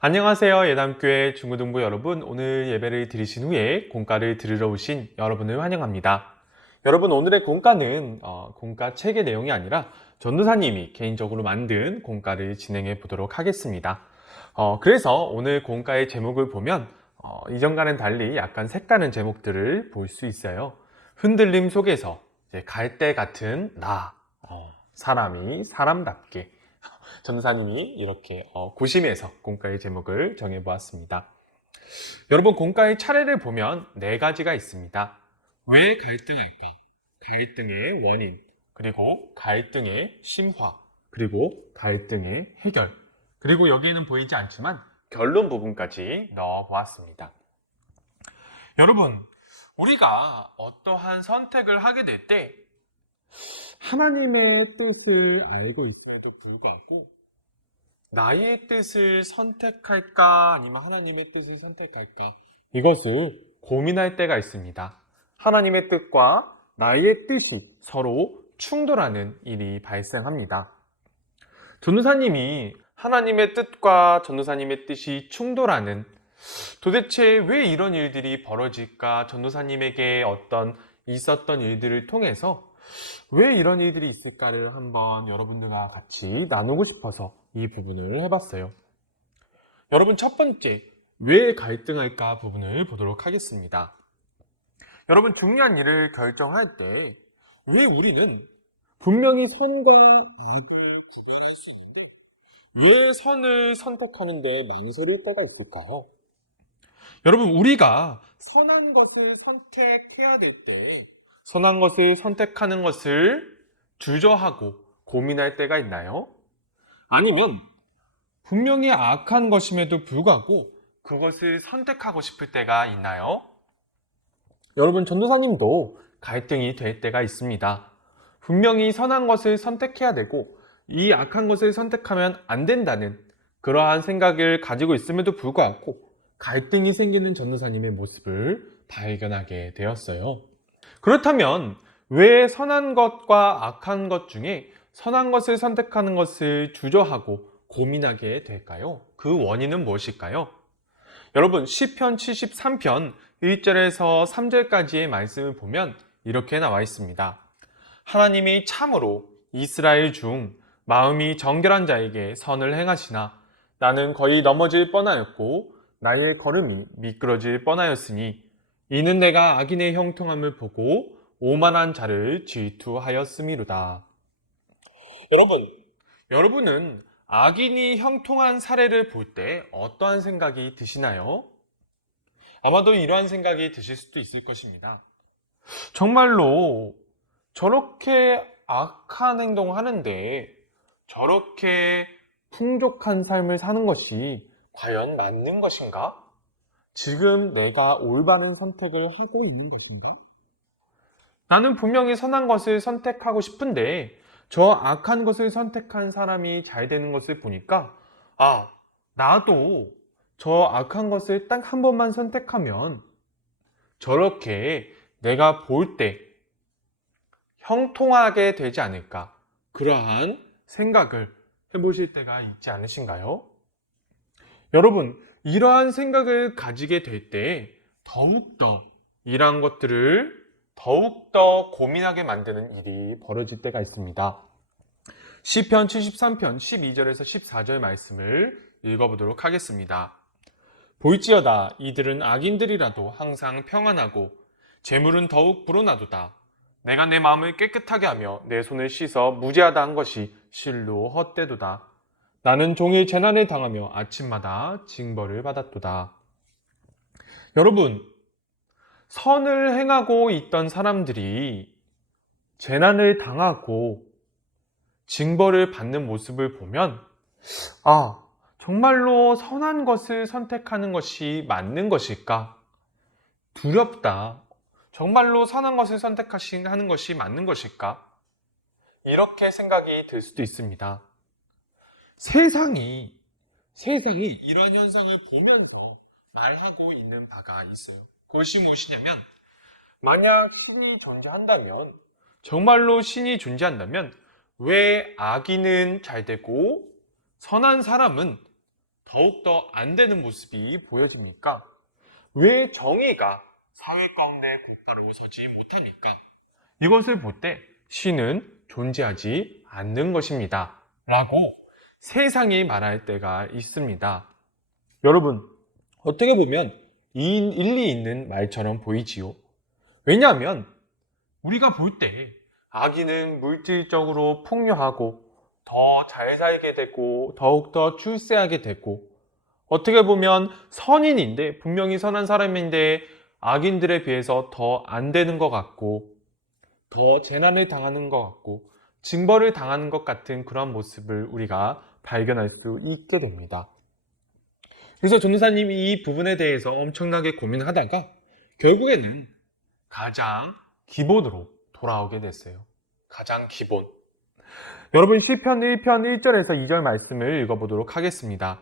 안녕하세요. 예담교회 중고등부 여러분, 오늘 예배를 드리신 후에 공과를 들으러 오신 여러분을 환영합니다. 여러분, 오늘의 공과는 공과 책의 내용이 아니라 전도사님이 개인적으로 만든 공과를 진행해 보도록 하겠습니다. 그래서 오늘 공과의 제목을 보면 이전과는 달리 약간 색다른 제목들을 볼 수 있어요. 흔들림 속에서 갈대 같은 나, 사람이 사람답게, 전도사님이 이렇게 고심해서 공과의 제목을 정해보았습니다. 여러분, 공과의 차례를 보면 네 가지가 있습니다. 왜 갈등할까? 갈등의 원인, 그리고 갈등의 심화, 그리고 갈등의 해결, 그리고 여기에는 보이지 않지만 결론 부분까지 넣어보았습니다. 여러분, 우리가 어떠한 선택을 하게 될 때 하나님의 뜻을 알고 있음에도 불구하고 나의 뜻을 선택할까 아니면 하나님의 뜻을 선택할까, 이것을 고민할 때가 있습니다. 하나님의 뜻과 나의 뜻이 서로 충돌하는 일이 발생합니다. 전도사님이 하나님의 뜻과 전도사님의 뜻이 충돌하는, 도대체 왜 이런 일들이 벌어질까, 전도사님에게 어떤 있었던 일들을 통해서 왜 이런 일들이 있을까를 한번 여러분들과 같이 나누고 싶어서 이 부분을 해봤어요. 여러분, 첫 번째, 왜 갈등할까 부분을 보도록 하겠습니다. 여러분, 중요한 일을 결정할 때 왜 우리는 분명히 선과 악을 구별할 수 있는데 왜 선을 선택하는데 망설일 때가 있을까요? 여러분, 우리가 선한 것을 선택해야 될 때 선한 것을 선택하는 것을 주저하고 고민할 때가 있나요? 아니면 분명히 악한 것임에도 불구하고 그것을 선택하고 싶을 때가 있나요? 여러분, 전도사님도 갈등이 될 때가 있습니다. 분명히 선한 것을 선택해야 되고 이 악한 것을 선택하면 안 된다는 그러한 생각을 가지고 있음에도 불구하고 갈등이 생기는 전도사님의 모습을 발견하게 되었어요. 그렇다면 왜 선한 것과 악한 것 중에 선한 것을 선택하는 것을 주저하고 고민하게 될까요? 그 원인은 무엇일까요? 여러분, 시편 73편 1절에서 3절까지의 말씀을 보면 이렇게 나와 있습니다. 하나님이 참으로 이스라엘 중 마음이 정결한 자에게 선을 행하시나 나는 거의 넘어질 뻔하였고 나의 걸음이 미끄러질 뻔하였으니 이는 내가 악인의 형통함을 보고 오만한 자를 질투하였음이로다. 여러분은 악인이 형통한 사례를 볼 때 어떠한 생각이 드시나요? 아마도 이러한 생각이 드실 수도 있을 것입니다. 정말로 저렇게 악한 행동을 하는데 저렇게 풍족한 삶을 사는 것이 과연 맞는 것인가? 지금 내가 올바른 선택을 하고 있는 것인가? 나는 분명히 선한 것을 선택하고 싶은데 저 악한 것을 선택한 사람이 잘 되는 것을 보니까 나도 저 악한 것을 딱 한 번만 선택하면 저렇게 내가 볼 때 형통하게 되지 않을까, 그러한 생각을 해보실 때가 있지 않으신가요? 여러분, 이러한 생각을 가지게 될 때 더욱더 이러한 것들을 더욱더 고민하게 만드는 일이 벌어질 때가 있습니다. 시편 73편 12절에서 14절 말씀을 읽어보도록 하겠습니다. 볼지어다 이들은 악인들이라도 항상 평안하고 재물은 더욱 불어나도다. 내가 내 마음을 깨끗하게 하며 내 손을 씻어 무죄하다 한 것이 실로 헛되도다. 나는 종일 재난을 당하며 아침마다 징벌을 받았도다. 여러분, 선을 행하고 있던 사람들이 재난을 당하고 징벌을 받는 모습을 보면 정말로 선한 것을 선택하는 것이 맞는 것일까? 두렵다. 정말로 선한 것을 선택하는 것이 맞는 것일까? 이렇게 생각이 들 수도 있습니다. 세상이 이러한 현상을 보면서 말하고 있는 바가 있어요. 그것이 무엇이냐면, 만약 신이 존재한다면, 정말로 신이 존재한다면 왜 악인은 잘 되고 선한 사람은 더욱더 안 되는 모습이 보여집니까? 왜 정의가 사회 가운데 곧바로 서지 못합니까? 이것을 볼 때 신은 존재하지 않는 것입니다. 라고 세상이 말할 때가 있습니다. 여러분, 어떻게 보면 일리 있는 말처럼 보이지요. 왜냐하면 우리가 볼 때 아기는 물질적으로 풍요하고 더 잘 살게 되고 더욱더 출세하게 되고 어떻게 보면 선인인데 분명히 선한 사람인데 악인들에 비해서 더 안 되는 것 같고 더 재난을 당하는 것 같고 징벌을 당하는 것 같은 그런 모습을 우리가 발견할 수 있게 됩니다. 그래서 전도사님이 이 부분에 대해서 엄청나게 고민하다가 결국에는 가장 기본으로 돌아오게 됐어요. 가장 기본. 여러분 시편 1편 1절에서 2절 말씀을 읽어보도록 하겠습니다.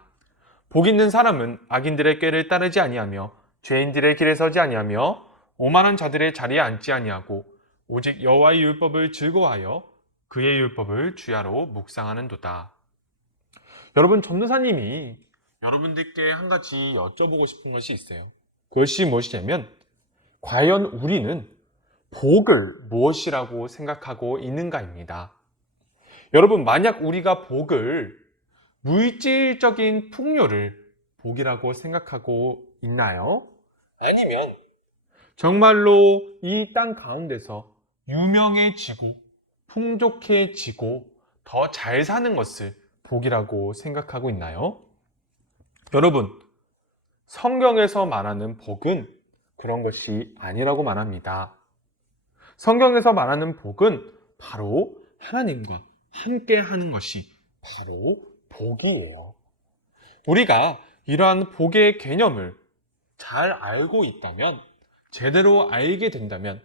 복 있는 사람은 악인들의 꾀를 따르지 아니하며 죄인들의 길에 서지 아니하며 오만한 자들의 자리에 앉지 아니하고 오직 여호와의 율법을 즐거워하여 그의 율법을 주야로 묵상하는도다. 여러분 전도사님이 여러분들께 한 가지 여쭤보고 싶은 것이 있어요. 그것이 무엇이냐면 과연 우리는 복을 무엇이라고 생각하고 있는가입니다. 여러분 만약 우리가 복을 물질적인 풍요를 복이라고 생각하고 있나요? 아니면 정말로 이 땅 가운데서 유명해지고 풍족해지고 더 잘 사는 것을 복이라고 생각하고 있나요? 여러분, 성경에서 말하는 복은 그런 것이 아니라고 말합니다. 성경에서 말하는 복은 바로 하나님과 함께 하는 것이 바로 복이에요. 우리가 이러한 복의 개념을 잘 알고 있다면, 제대로 알게 된다면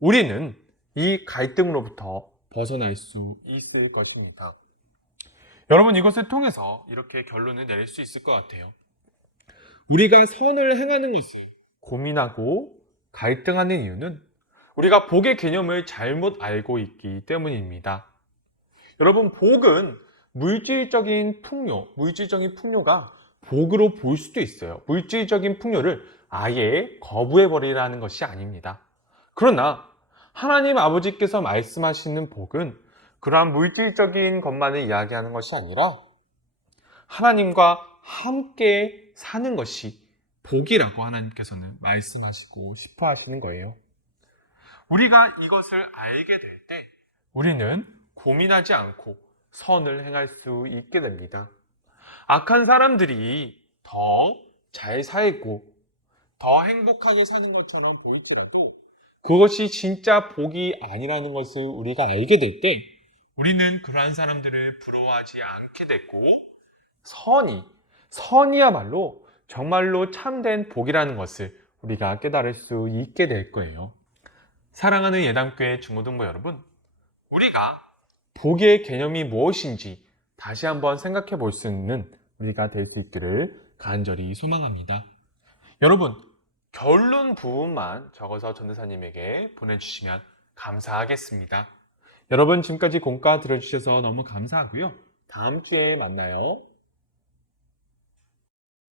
우리는 이 갈등으로부터 벗어날 수 있을 것입니다. 여러분 이것을 통해서 이렇게 결론을 내릴 수 있을 것 같아요. 우리가 선을 행하는 것을 고민하고 갈등하는 이유는 우리가 복의 개념을 잘못 알고 있기 때문입니다. 여러분 복은 물질적인 풍요가 복으로 볼 수도 있어요. 물질적인 풍요를 아예 거부해버리라는 것이 아닙니다. 그러나 하나님 아버지께서 말씀하시는 복은 그러한 물질적인 것만을 이야기하는 것이 아니라 하나님과 함께 사는 것이 복이라고 하나님께서는 말씀하시고 싶어 하시는 거예요. 우리가 이것을 알게 될 때 우리는 고민하지 않고 선을 행할 수 있게 됩니다. 악한 사람들이 더 잘 살고 더 행복하게 사는 것처럼 보이더라도 그것이 진짜 복이 아니라는 것을 우리가 알게 될 때 우리는 그러한 사람들을 부러워하지 않게 되고 선이야말로 정말로 참된 복이라는 것을 우리가 깨달을 수 있게 될 거예요. 사랑하는 예담교회 중고등부 여러분, 우리가 복의 개념이 무엇인지 다시 한번 생각해 볼 수 있는 우리가 될 수 있기를 간절히 소망합니다. 여러분, 결론 부분만 적어서 전도사님에게 보내주시면 감사하겠습니다. 여러분 지금까지 공과 들어주셔서 너무 감사하고요. 다음 주에 만나요.